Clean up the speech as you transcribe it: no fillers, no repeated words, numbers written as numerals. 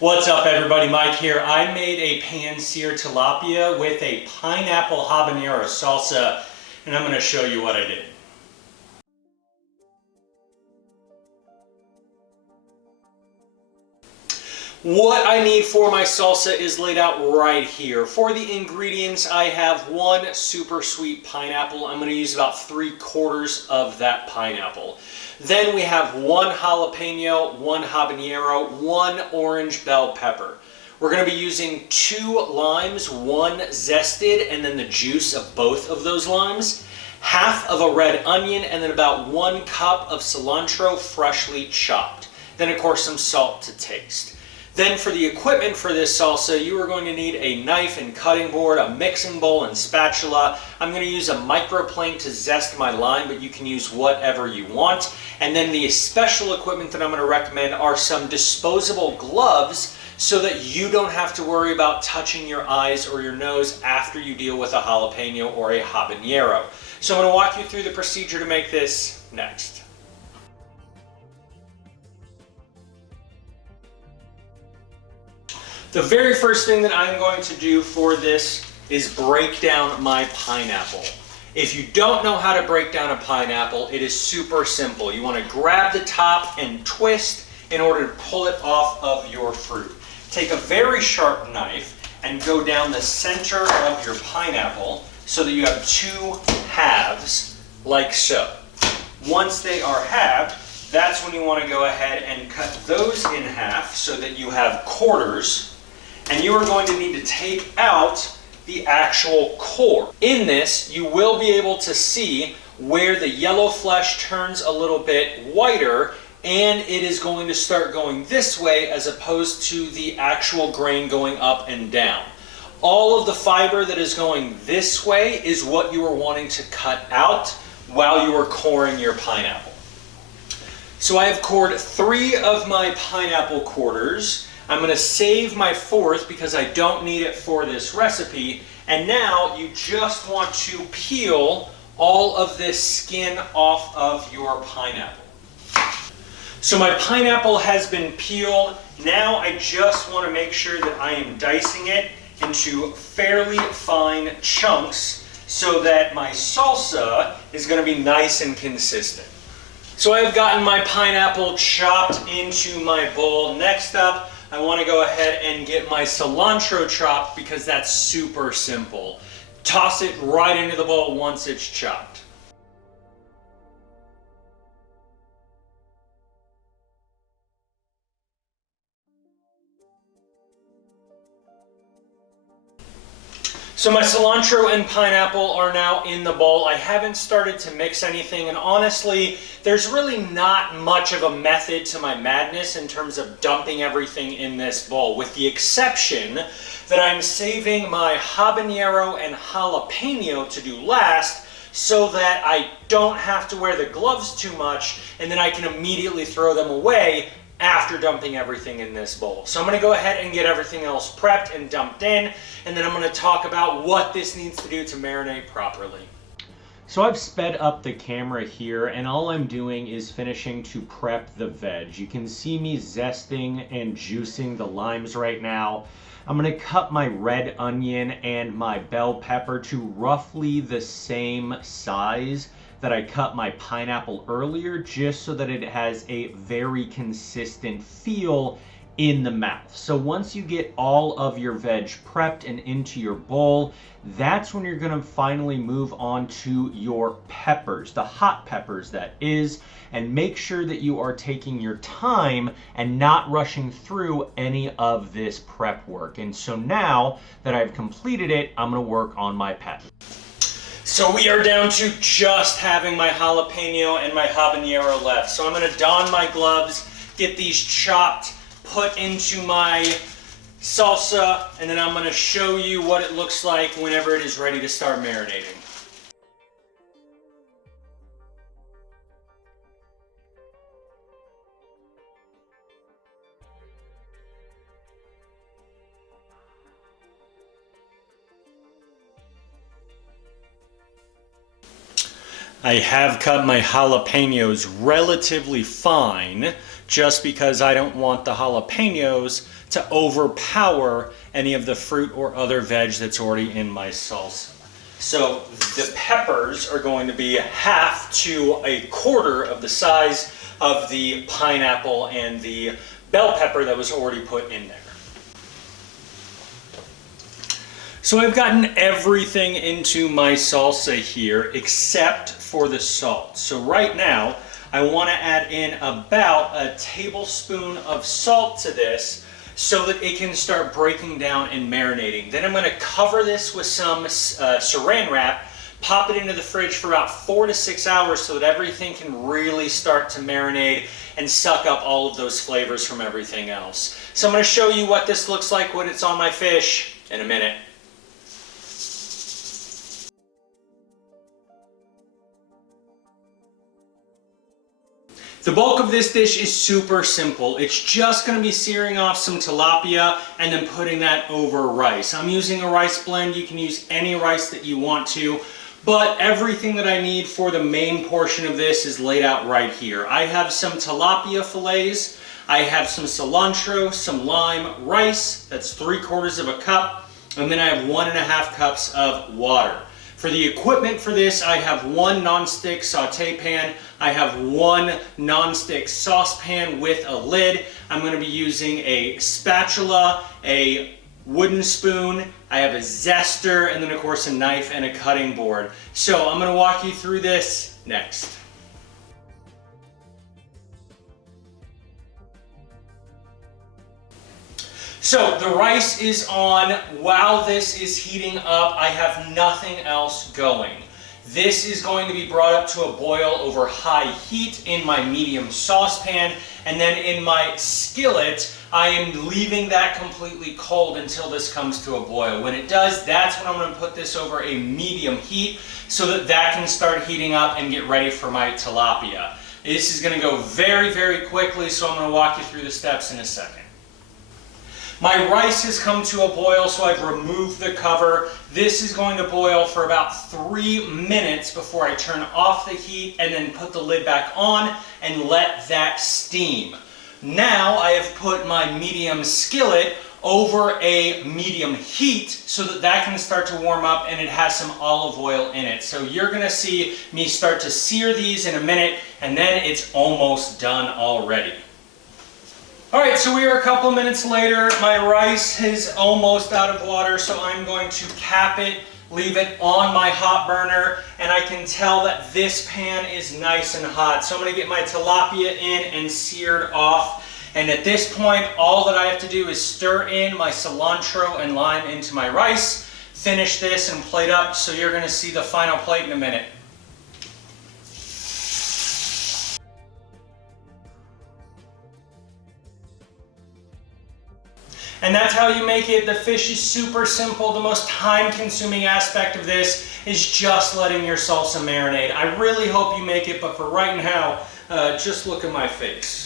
What's up everybody, Mike here. I made a pan-sear tilapia with a pineapple habanero salsa, and I'm going to show you what I did. What I need for my salsa is laid out right here. For the ingredients, I have one super sweet pineapple. I'm going to use about 3/4 of that pineapple. Then we have one jalapeno, one habanero, one orange bell pepper. We're going to be using 2 limes, one zested, and then the juice of both of those limes. Half of a red onion, and then about 1 cup of cilantro freshly chopped. Then of course some salt to taste. Then for the equipment for this salsa, you are going to need a knife and cutting board, a mixing bowl and spatula. I'm going to use a microplane to zest my lime, but you can use whatever you want. And then the special equipment that I'm going to recommend are some disposable gloves so that you don't have to worry about touching your eyes or your nose after you deal with a jalapeno or a habanero. So I'm going to walk you through the procedure to make this next. The very first thing that I'm going to do for this is break down my pineapple. If you don't know how to break down a pineapple, it is super simple. You want to grab the top and twist in order to pull it off of your fruit. Take a very sharp knife and go down the center of your pineapple so that you have 2 halves like so. Once they are halved, that's when you want to go ahead and cut those in half so that you have quarters. And you are going to need to take out the actual core. In this, you will be able to see where the yellow flesh turns a little bit whiter, and it is going to start going this way as opposed to the actual grain going up and down. All of the fiber that is going this way is what you are wanting to cut out while you are coring your pineapple. So I have cored 3 of my pineapple quarters. I'm going to save my 4th because I don't need it for this recipe. And now you just want to peel all of this skin off of your pineapple. So my pineapple has been peeled. Now I just want to make sure that I am dicing it into fairly fine chunks so that my salsa is going to be nice and consistent. So I have gotten my pineapple chopped into my bowl. Next up, I want to go ahead and get my cilantro chopped because that's super simple. Toss it right into the bowl once it's chopped. So my cilantro and pineapple are now in the bowl. I haven't started to mix anything, and honestly, there's really not much of a method to my madness in terms of dumping everything in this bowl, with the exception that I'm saving my habanero and jalapeno to do last so that I don't have to wear the gloves too much, and then I can immediately throw them away after dumping everything in this bowl. So I'm going to go ahead and get everything else prepped and dumped in, and then I'm going to talk about what this needs to do to marinate properly. So I've sped up the camera here, and all I'm doing is finishing to prep the veg. You can see me zesting and juicing the limes right now. I'm going to cut my red onion and my bell pepper to roughly the same size that I cut my pineapple earlier, just so that it has a very consistent feel in the mouth. So once you get all of your veg prepped and into your bowl, that's when you're going to finally move on to your peppers, the hot peppers that is, and make sure that you are taking your time and not rushing through any of this prep work. And so now that I've completed it, I'm going to work on my peppers. So we are down to just having my jalapeno and my habanero left. So I'm going to don my gloves, get these chopped, put into my salsa, and then I'm going to show you what it looks like whenever it is ready to start marinating. I have cut my jalapenos relatively fine just because I don't want the jalapenos to overpower any of the fruit or other veg that's already in my salsa. So the peppers are going to be 1/2 to 1/4 of the size of the pineapple and the bell pepper that was already put in there. So I've gotten everything into my salsa here except for the salt. So right now I want to add in about a tablespoon of salt to this so that it can start breaking down and marinating. Then I'm going to cover this with some saran wrap, pop it into the fridge for about 4 to 6 hours so that everything can really start to marinate and suck up all of those flavors from everything else. So I'm going to show you what this looks like when it's on my fish in a minute. The bulk of this dish is super simple. It's just going to be searing off some tilapia and then putting that over rice. I'm using a rice blend. You can use any rice that you want to, but everything that I need for the main portion of this is laid out right here. I have some tilapia fillets. I have some cilantro, some lime, rice, that's 3/4 of a cup, and then I have 1.5 cups of water. For the equipment for this, I have one nonstick saute pan. I have one nonstick saucepan with a lid. I'm going to be using a spatula, a wooden spoon. I have a zester, and then of course a knife and a cutting board. So I'm going to walk you through this next. So the rice is on. While this is heating up, I have nothing else going. This is going to be brought up to a boil over high heat in my medium saucepan, and then in my skillet, I am leaving that completely cold until this comes to a boil. When it does, that's when I'm going to put this over a medium heat so that that can start heating up and get ready for my tilapia. This is going to go very, very quickly, so I'm going to walk you through the steps in a second. My rice has come to a boil, so I've removed the cover. This is going to boil for about 3 minutes before I turn off the heat and then put the lid back on and let that steam. Now I have put my medium skillet over a medium heat so that that can start to warm up and it has some olive oil in it. So you're going to see me start to sear these in a minute, and then it's almost done already. Alright, so we are a couple of minutes later. My rice is almost out of water, so I'm going to cap it, leave it on my hot burner, and I can tell that this pan is nice and hot. So I'm going to get my tilapia in and seared off. And at this point, all that I have to do is stir in my cilantro and lime into my rice, finish this and plate up, so you're going to see the final plate in a minute. And that's how you make it. The fish is super simple. The most time-consuming aspect of this is just letting your salsa marinate. I really hope you make it, but for right now, just look at my face.